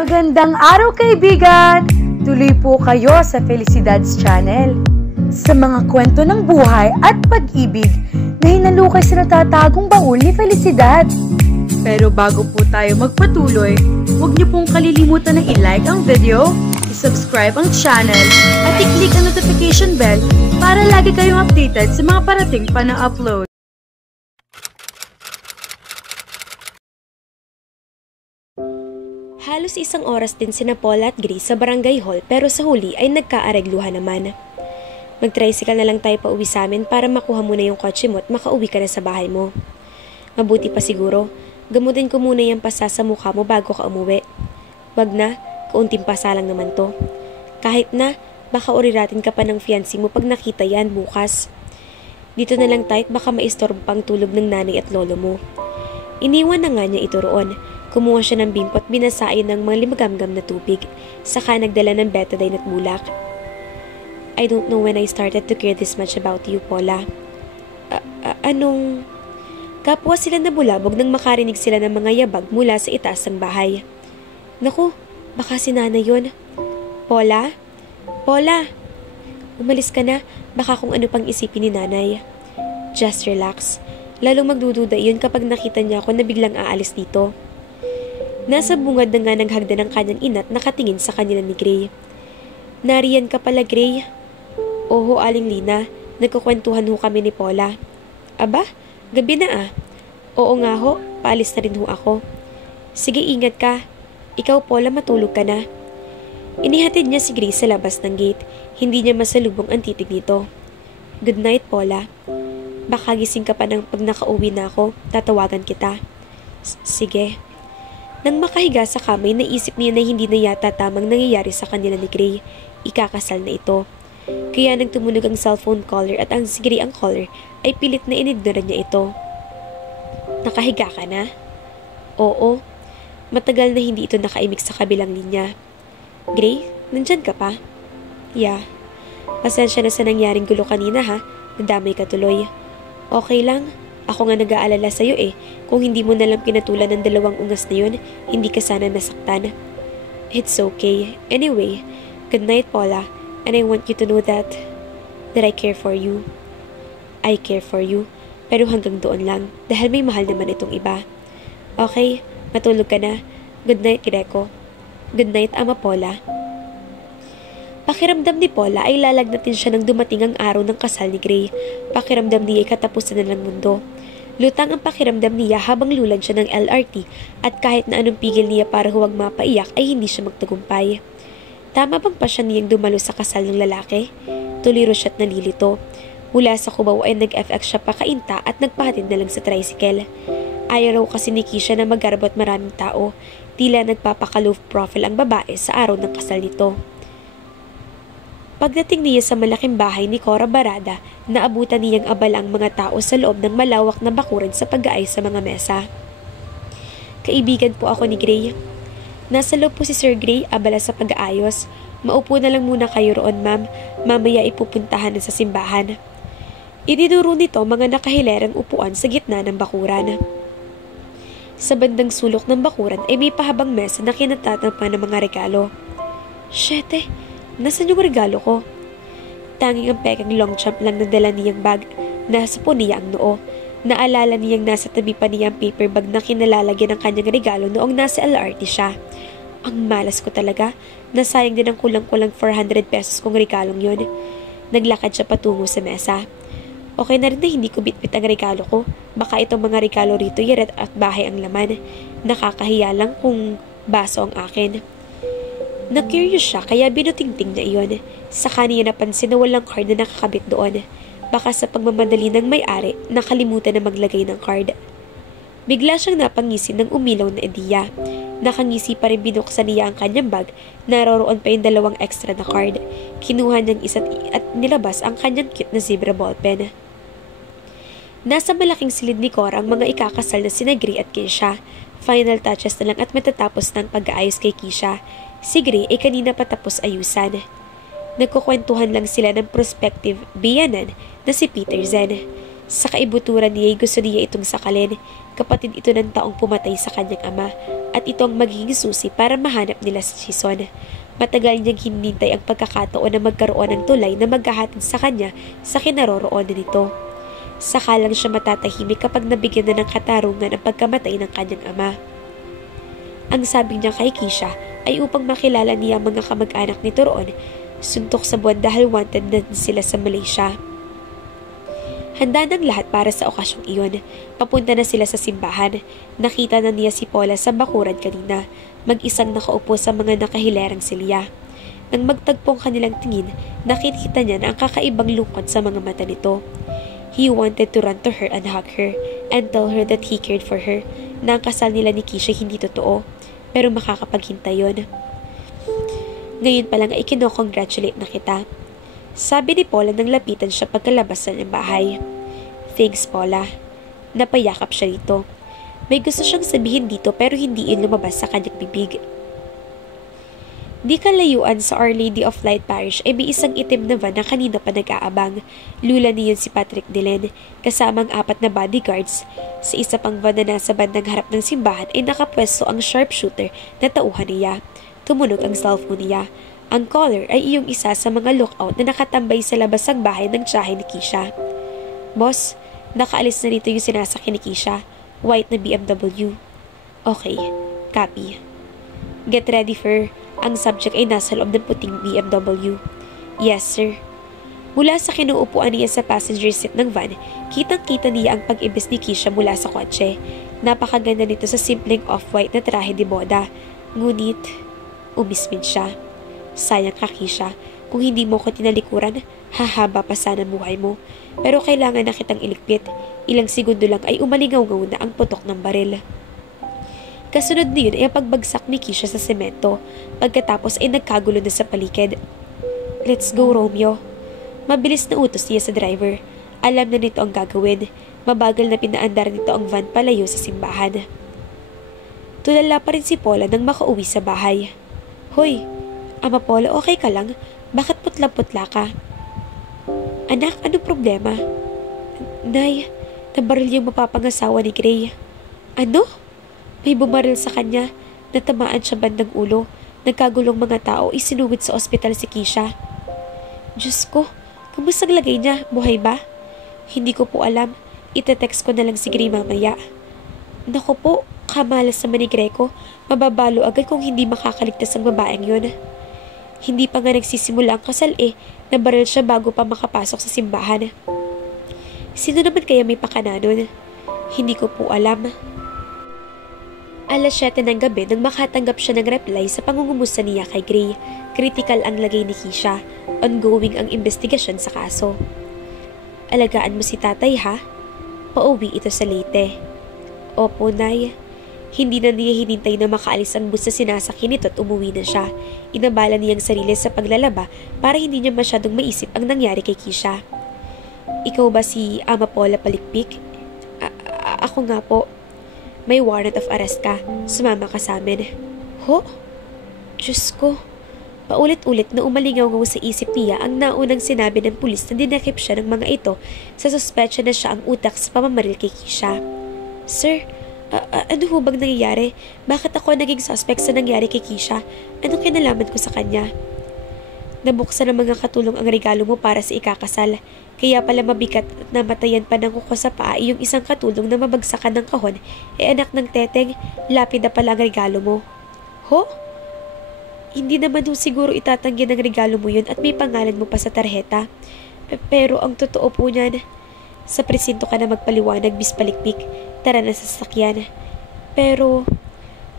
Magandang araw kaibigan! Tuloy po kayo sa Felicidad's Channel. Sa mga kwento ng buhay at pag-ibig na hinalukay sa natatagong baul ni Felicidad. Pero bago po tayo magpatuloy, huwag niyo pong kalilimutan na i-like ang video, i-subscribe ang channel, at i-click ang notification bell para lagi kayong updated sa mga parating pa na upload. Halos isang oras din sina Paula at Grace sa barangay hall pero sa huli ay nagkaaregluhan naman. Mag-tricycle na lang tayo pa uwi sa amin para makuha mo na yung kotse mo at makauwi ka na sa bahay mo. Mabuti pa siguro, gamutin ko muna yung pasa sa mukha mo bago ka umuwi. Wag na, kaunting pasa lang naman to. Kahit na, baka uriratin ka pa ng fiancé mo pag nakita yan bukas. Dito na lang tayo at baka maistorbo pang tulog ng nanay at lolo mo. Iniwan na nga niya ito roon. Kumuha siya ng bimpo at binasain ng mga limagamgam na tubig, saka nagdala ng betadine at bulak. I don't know when I started to care this much about you, Paula. Anong... Kapwa sila nabulabog nang makarinig sila ng mga yabag mula sa itaas ng bahay. Naku, baka si nanay yun. Paula? Paula! Umalis ka na, baka kung ano pang isipin ni nanay. Just relax. Lalong magdududa yun kapag nakita niya ako na biglang aalis dito. Nasa bungad na nga naghagda ng kanyang ina't nakatingin sa kanila ni Gray. Nariyan ka pala, Gray. Oho, Aling Lina. Nagkukwentuhan ho kami ni Paula. Aba, gabi na ah. Oo nga ho, paalis na rin ho ako. Sige, ingat ka. Ikaw, Paula, matulog ka na. Inihatid niya si Gray sa labas ng gate. Hindi niya masalubong ang titig nito. Good night, Paula. Baka gising ka pa ng pag nakauwi na ako, tatawagan kita. Sige. Nang makahiga sa kamay, naisip niya na hindi na yata tamang nangyayari sa kanila ni Gray. Ikakasal na ito. Kaya nang tumunog ang cellphone caller at ang si Gray ang caller, ay pilit na inignoran niya ito. Nakahiga ka na? Oo. Matagal na hindi ito nakaimik sa kabilang linya. Gray, nandyan ka pa? Yeah. Pasensya na sa nangyaring gulo kanina ha. Nadamay ka tuloy. Okay lang. Ako nga nag-aalala sa'yo eh. Kung hindi mo nalang pinatulan ng dalawang ungas na yun, hindi ka sana nasaktan. It's okay. Anyway, good night, Paula. And I want you to know that I care for you. I care for you. Pero hanggang doon lang. Dahil may mahal naman itong iba. Okay, matulog ka na. Good night, Greco. Good night, Ama Paula. Pakiramdam ni Paula ay lalagnatin siya nang dumating ang araw ng kasal ni Gray. Pakiramdam niya ay katapusan na ng mundo. Lutang ang pakiramdam niya habang lulad siya ng LRT at kahit na anong pigil niya para huwag mapaiyak ay hindi siya magtagumpay. Tama bang pasya niyang dumalo sa kasal ng lalaki? Tuliro siya't nalilito. Mula sa Cubao ay nag-FX siya pakainta at nagpahatid na lang sa tricycle. Ayaw raw kasi ni Kisha na magarbot maraming tao. Tila nagpapaka-low profile ang babae sa araw ng kasal nito. Pagdating niya sa malaking bahay ni Cora Barada, naabutan niyang abala ang mga tao sa loob ng malawak na bakuran sa pag-aayos sa mga mesa. Kaibigan po ako ni Gray. Nasa loob po si Sir Gray, abala sa pag-aayos. Maupo na lang muna kayo roon, ma'am. Mamaya ipupuntahan na sa simbahan. Ininuro nito mga nakahilerang upuan sa gitna ng bakuran. Sa bandang sulok ng bakuran ay may pahabang mesa na kinatatampan ng mga regalo. Shete! Nasaan yung regalo ko? Tanging ang pekang long jump lang na dala niyang bag. Nasa po niya ang noo. Naalala niyang nasa tabi pa niya ang paper bag na kinalalagyan ng kanyang regalo noong nasa LRT siya. Ang malas ko talaga. Nasayang din ang kulang-kulang 400 pesos kong regalong yun. Naglakad siya patungo sa mesa. Okay na rin na hindi ko bitbit ang regalo ko. Baka itong mga regalo rito yaret at bahay ang laman. Nakakahiya lang kung baso ang akin. Na-curious siya kaya binutingting niya iyon. Saka niya napansin na walang card na nakakabit doon. Baka sa pagmamadali ng may-ari, nakalimutan na maglagay ng card. Bigla siyang napangisin ng umilaw na ideya. Nakangisi pa rin binuksan niya ang kanyang bag, naroroon pa yung dalawang extra na card. Kinuha niyang isa at nilabas ang kanyang cute na zebra ballpen. Nasa malaking silid ni Cora ang mga ikakasal na sina Gray at Kisha. Final touches na lang at matatapos ng pag-aayos kay Kisha. Si Gray ay kanina patapos ayusan. Nagkukwentuhan lang sila ng prospective biyanan na si Peter Zen. Sa kaibuturan niya ay gusto niya itong sakalin. Kapatid ito ng taong pumatay sa kanyang ama at ito ang magiging susi para mahanap nila si Jason. Matagal niyang hinintay ang pagkakataon na magkaroon ng tulay na maghahatid sa kanya sa kinaroroonan nito. Saka lang siya matatahimik kapag nabigyan na ng katarungan ang pagkamatay ng kanyang ama. Ang sabi niya kay Keisha ay upang makilala niya ang mga kamag-anak nito roon, suntok sa buwan dahil wanted na sila sa Malaysia. Handa ng lahat para sa okasyong iyon. Papunta na sila sa simbahan. Nakita na niya si Paula sa bakuran kanina, mag-isang nakaupo sa mga nakahilerang silya. Nang magtagpong kanilang tingin, nakikita niya na ang kakaibang lungkot sa mga mata nito. He wanted to run to her and hug her and tell her that he cared for her, na ang kasal nila ni Keisha hindi totoo, pero makakapaghintay yon. Ngayon pa lang ay kinocongratulate na kita. Sabi ni Paula nang lapitan siya pagkalabas ng bahay. Thanks, Paula. Napayakap siya rito. May gusto siyang sabihin dito pero hindi yun lumabas sa kanyang bibig. Di kalayuan sa Our Lady of Light Parish ay may isang itim na van na kanina pa nag-aabang. Lula niyon si Patrick Delen, kasamang 4 na bodyguards. Sa isa pang van na nasa bandang harap ng simbahan ay nakapwesto ang sharpshooter na tauhan niya. Tumunog ang cellphone niya. Ang caller ay iyong isa sa mga lookout na nakatambay sa labas ng bahay ng tiyahin ni Keisha. Boss, nakaalis na rito yung sinasakyan ni Keisha. White na BMW. Okay, copy. Get ready for... Ang subject ay nasa loob ng puting BMW. Yes, sir. Mula sa kinuupuan niya sa passenger seat ng van, kitang-kita niya ang pag-ibis ni Keisha mula sa kotse. Napakaganda nito sa simpleng off-white na trahe de boda. Ngunit, umismin siya. Sayang ka, Keisha. Kung hindi mo ko tinalikuran, hahaba pa sana buhay mo. Pero kailangan na kitang iligpit. Ilang segundo lang ay umalingaw-ngaw na ang putok ng baril. Kasunod niyon ay ang pagbagsak ni Keisha sa semento. Pagkatapos ay nagkagulo na sa paligid. Let's go, Romeo. Mabilis na utos niya sa driver. Alam na nito ang gagawin. Mabagal na pinaandar nito ang van palayo sa simbahan. Tulala pa rin si Paula nang makauwi sa bahay. Hoy, Ama Paula, okay ka lang? Bakit putla-putla ka? Anak, ano problema? Nay, nabaril yung mapapangasawa ni Gray. Ano? May bumaril sa kanya, natamaan siya bandang ulo, nagkagulong mga tao, isinugod sa ospital si Keisha. Diyos ko, kamusta ang lagay niya? Buhay ba? Hindi ko po alam, itetext ko na lang si Gray mamaya. Naku po, kamalas naman ni Greco, mababalo agad kung hindi makakaligtas ang babaeng yun. Hindi pa nga nagsisimula ang kasal nabaril siya bago pa makapasok sa simbahan. Sino naman kaya may pakana nun? Hindi ko po alam. Alas 7 ng gabi nang makatanggap siya ng reply sa pangungumusta niya kay Gray. Critical ang lagay ni Keisha. Ongoing ang investigasyon sa kaso. Alagaan mo si tatay ha? Pauwi ito sa Leyte. Opo, Nay. Hindi na niya hinintay na makaalis ang bus na sinasakyan nito at umuwi na siya. Inabala niyang sarili sa paglalaba para hindi niya masyadong maisip ang nangyari kay Keisha. Ikaw ba si Ama Paula Palikpik? Ako nga po. May warrant of arrest ka. Sumama ka sa amin. Ho? Diyos ko. Paulit-ulit na umalingaw-ngaw sa isip niya ang naunang sinabi ng pulis na dinakip siya ng mga ito sa suspetsya na siya ang utak sa pamamaril kay Keisha. Sir, ano ho bang nangyayari? Bakit ako naging suspect sa nangyari kay Keisha? Anong kinalaman ko sa kanya? Nabuksan ng mga katulong ang regalo mo para sa ikakasal. Kaya pala mabigat at namatayan pa ng kuko sa paa yung isang katulong na mabagsakan ng kahon. Anak ng teteng, lapid na pala ang regalo mo. Ho? Hindi naman ho siguro itatanggi ng regalo mo yun at may pangalan mo pa sa tarheta. Pero ang totoo po niyan, sa presinto ka na magpaliwanag, Miss Palikpik. Tara na sa sasakyan. Pero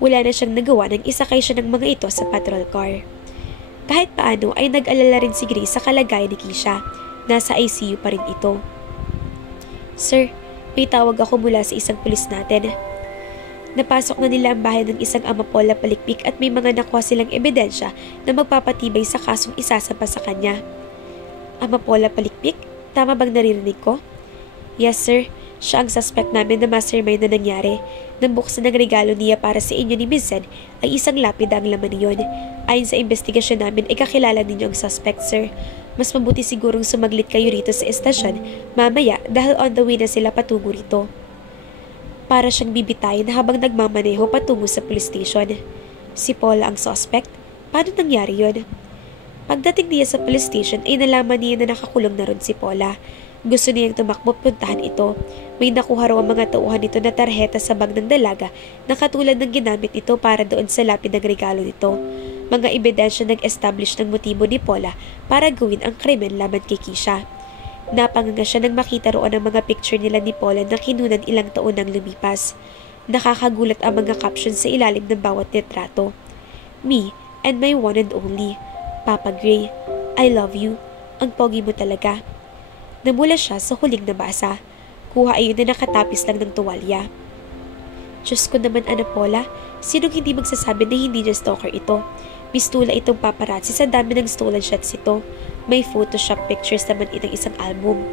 wala na siyang nagawa nang isakay siya ng mga ito sa patrol car. Kahit paano ay nag-alala rin si Grace sa kalagayan ni Keisha. Nasa ICU pa rin ito. Sir, may tawag ako mula sa isang pulis natin. Napasok na nila ang bahay ng isang Ama Paula Palikpik at may mga nakuha silang ebidensya na magpapatibay sa kasong isasamba sa kanya. Ama Paula Palikpik? Tama bang naririnig ko? Yes, sir. Siya ang suspect namin na mastermind na nangyari. Nang buksan ng regalo niya para sa inyo ni Vincent ay isang lapid ang laman niyon. Ayon sa investigasyon namin ay kakilala ninyo ang suspect, sir. Mas mabuti sigurong sumaglit kayo rito sa estasyon mamaya dahil on the way na sila patungo rito. Para siyang bibitayin habang nagmamaneho patungo sa police station. Si Paula ang suspect? Paano nangyari yun? Pagdating niya sa police station ay nalaman niya na nakakulong na ron si Paula. Gusto niyang tumakbo puntahan ito. May nakuha raw ang mga tauhan nito na tarheta sa bag ng dalaga na katulad ng ginamit ito para doon sa lapid ng regalo nito. Mga ebidensya nag-establish ng motibo ni Paula para gawin ang krimen laban kay Keisha. Napanganga siya nang makita roon ang mga picture nila ni Paula na kinunan ilang taon nang lumipas. Nakakagulat ang mga captions sa ilalim ng bawat litrato. Me and my one and only. Papa Gray, I love you. Ang pogi mo talaga. Namula siya sa huling nabasa. Kuha ayon na nakatapis lang ng tuwalya. Diyos ko naman, Ana Paula, sinong hindi magsasabi na hindi niya stalker ito? Mistula itong paparazzi sa dami ng stolen shots ito. May Photoshop pictures naman itong isang album.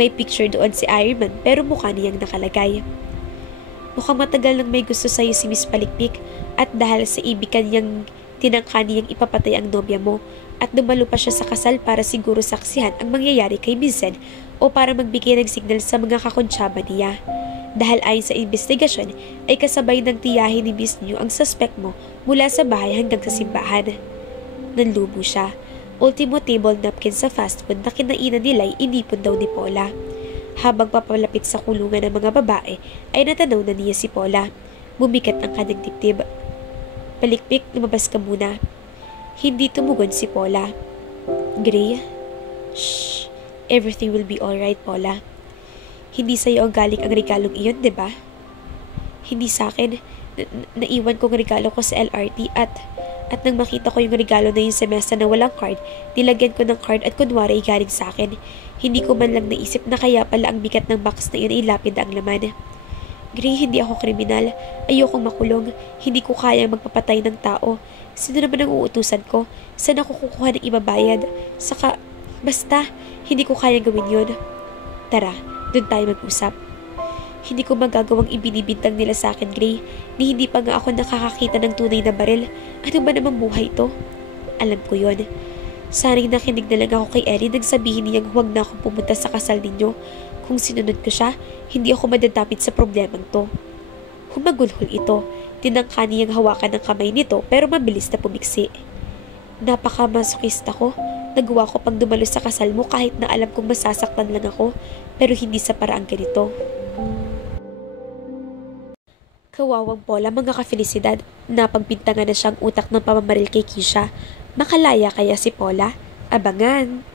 May picture doon si Iron Man pero mukha niyang nakalagay. Mukhang matagal nang may gusto sa'yo si Miss Palikpik at dahil sa ibig kanyang tinangka niyang ipapatay ang nobya mo at dumalo pa siya sa kasal para siguro saksihan ang mangyayari kay Vincent o para magbigay ng signal sa mga kakonsyaba niya. Dahil ayon sa investigasyon ay kasabay ng tiyahin ni Miss New ang suspect mo mula sa bahay hanggang sa simbahan. Nanlubo siya. Ultimo table napkin sa fast food na kinainan nila ay inipon daw ni Paula. Habang papalapit sa kulungan ng mga babae ay natanaw na niya si Paula. Bumikat ang kanyang dibdib. Palikpik, lumabas ka muna. Hindi tumugon si Paula. Gray? Shh. Everything will be alright, Paula. Hindi sa'yo ang galing ang regalong iyon, diba? Hindi sa akin. Naiwan ko ang regalo ko sa LRT at nang makita ko yung regalo na yung semester na walang card, nilagyan ko ng card at kunwari ay galing sa akin. Hindi ko man lang naisip na kaya pala ang bigat ng box na yun ay lapid ang laman. Gray, hindi ako kriminal. Ayokong makulong. Hindi ko kayang magpapatay ng tao. Sino naman ang uutusan ko? Saan ako kukuha ng ibabayad? Saka, basta, hindi ko kayang gawin yun. Tara, doon tayo mag-usap. Hindi ko magagawang ibinibintang nila sa akin, Gray, ni hindi pa nga ako nakakakita ng tunay na baril. Ano ba namang buhay ito? Alam ko yon. Saring nakinig na lang ako kay Ellie nang sabihin niyang huwag na akong pumunta sa kasal ninyo. Kung sinunod ko siya, hindi ako madadapit sa problemang to. Humagulhol ito. Tinangka niyang hawakan ng kamay nito pero mabilis na pumiksi. Napaka-masokist ako. Nagawa ko pang dumalo sa kasal mo kahit na alam kong masasaktan lang ako pero hindi sa paraang ganito. Kawawang Paula, mga kafelisidad, napagbintangan na siyang utak ng pamamaril kay Keisha. Makalaya kaya si Paula? Abangan!